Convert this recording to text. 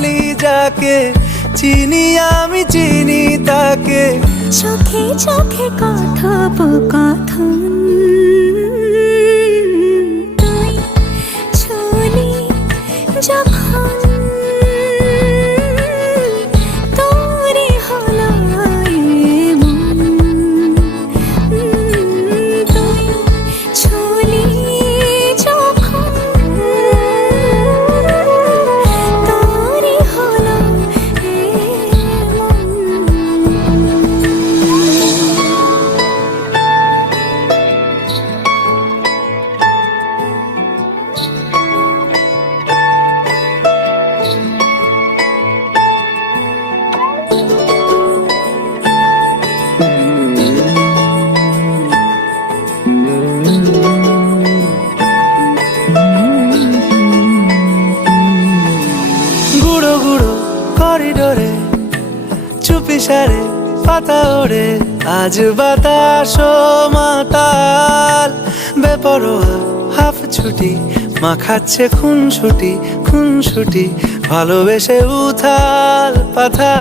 বলি যাকে, চিনি আমি চিনি তাকে। চোখে চোখে কথোপকথন, তুই ছুলি যখন, তোরে হলো এমন। তুই ছুলি যখন, তোরে হলো এমন। গুঁড়ো গুঁড়ো করিডোরে চুপি সারে পাতা ওড়ে, আজ বাতাস মাতাল বেপরোয়া হাফ ছুটি, মাখাচ্ছে খুনসুটি খুনসুটি, ভালোবেসে উথাল পাথাল।